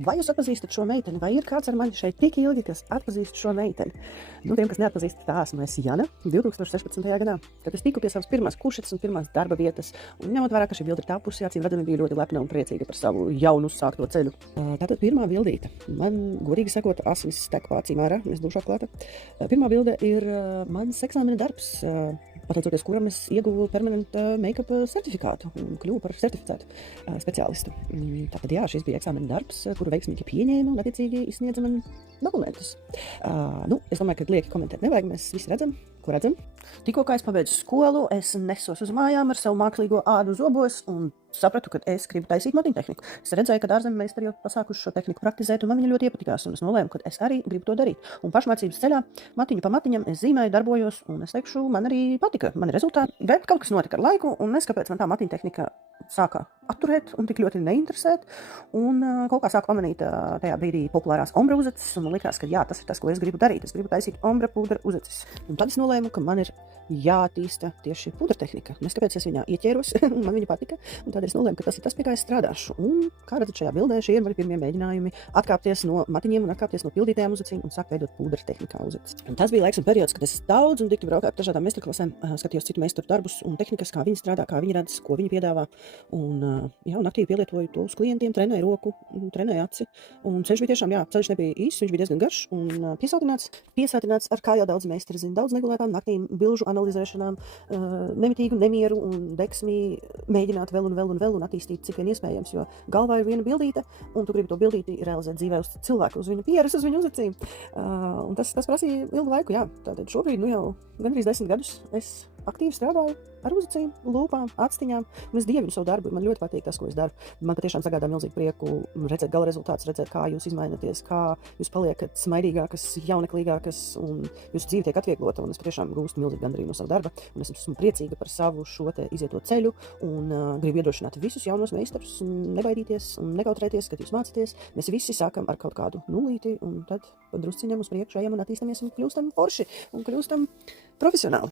Vai jūs atpazīstat šo meiteni, vai ir kāds ar mani šeit tik ilgi, kas atpazīst šo meiteni? Tiem, kas neatpazīst, tā esmu es Jana, 2016. gadā, kad es tiku pie savas pirmās kušetes un pirmās darba vietas, un ņemot vērā, ka šī bilde ir tapusi, acīm redzami bija ļoti lepna un priecīga par savu jaunu uzsākto ceļu. Tātad pirmā bildīte. Man, godīgi sakot, asinis tek pa acīm ārā, es būšu atklāta. Pirmā bilde ir mans eksāmena darbs, pateicoties kuram es ieguvu permanenta make-up certifikātu un kļuvu par certificētu speciālistu. Tātad jā, šis bija eksāmena darbs, kuru veiksmīgi pieņēma un attiecīgi izsniedza man dokumentus. Es domāju, ka lieki komentēt nevajag, mēs visi redzam, ko redzam. Tikko kā es pabeidzu skolu, es nesos uz mājām ar savu mākslīgo ādu zobos un sapratu, ka es gribu taisīt matiņu tehniku. Es redzēju, ka ārzemju meistari jau pasākuši šo tehniku praktizēt, un man viņa ļoti iepatikās, un es nolēmu, ka es arī gribu to darīt. Un pašmācības ceļā, matiņu pa matiņam, es zīmēju, darbojos, un es teikšu, man arī patika mani rezultāti. Bet kaut kas notika ar laiku, un es kāpēc man tā matiņu tehnika sāka atturēt un tik ļoti neinteresēt, un kaut kā sāku pamanīt tajā brīdī populārās ombra uzeces, un man likās, ka jā, tas ir tas, ko es gribu darīt. Es gribu taisīt ombra pudra uzeces. Un tad es nolēmu, ka man ir jātīsta tieši pudra tehnika. Nes kāpēc es viņā ieķēros, un man viņa patika, un tad es nolēmu, ka tas ir tas, pie kā es strādāšu. Un, kā redzat šajā bildē, šie ir mani pirmie mēģinājumi atkāpties no matiņiem un atkāpties no pildītajām uzecīm un sākt veidot pudra tehnikā uzeces. Un tas bija laiks un periods, kad es daudz un dikti braukāju par dažādām meistarklasēm, skatījos citu meistaru darbus un tehnikas, kā viņi strādā, kā viņi redz, ko viņi piedāvā. Un aktīvi pielietoju to uz klientiem, trenēju roku, trenēju aci. Un ceļš bija tiešām, ceļš nebija īss, viņš bija diezgan garš un piesātināts ar, kā jau daudz meistari zina, daudz negulētām naktīm, bilžu analizēšanām, nemitīgu nemieru un deksmi mēģināt vēl un attīstīt cik vien iespējams, jo galvā ir viena bildīte, un tu gribi to bildīti realizēt dzīvē uz cilvēku, uz viņu pieres, uz viņu uzacīm. Un tas prasīja ilgu laiku, Tātad šobrīd, jau gandrīz 10 gadus es aktīvi strādāju ar uzacīm, lūpām, actiņām, un es dievinu savu darbu, man ļoti patīk tas, ko es daru. Man patiešām sagādā milzīgu prieku redzēt gala rezultātus, redzēt, kā jūs izmainaties, kā jūs paliekat smaidīgākas, jauneklīgākas, un jūsu dzīve tiek atvieglota, un es patiešām gūstu milzīgu gandarījumu no savu darba, un es esmu priecīga par savu šo te izieto ceļu, un gribu iedrošināt visus jaunos meistarus, nebaidīties un nekautrēties, kad jūs mācāties. Mēs visi sākam ar kaut kādu nulīti, un tad drusciņam uz priekšu ejam un attīstamies un kļūstam forši un kļūstam profesionāli.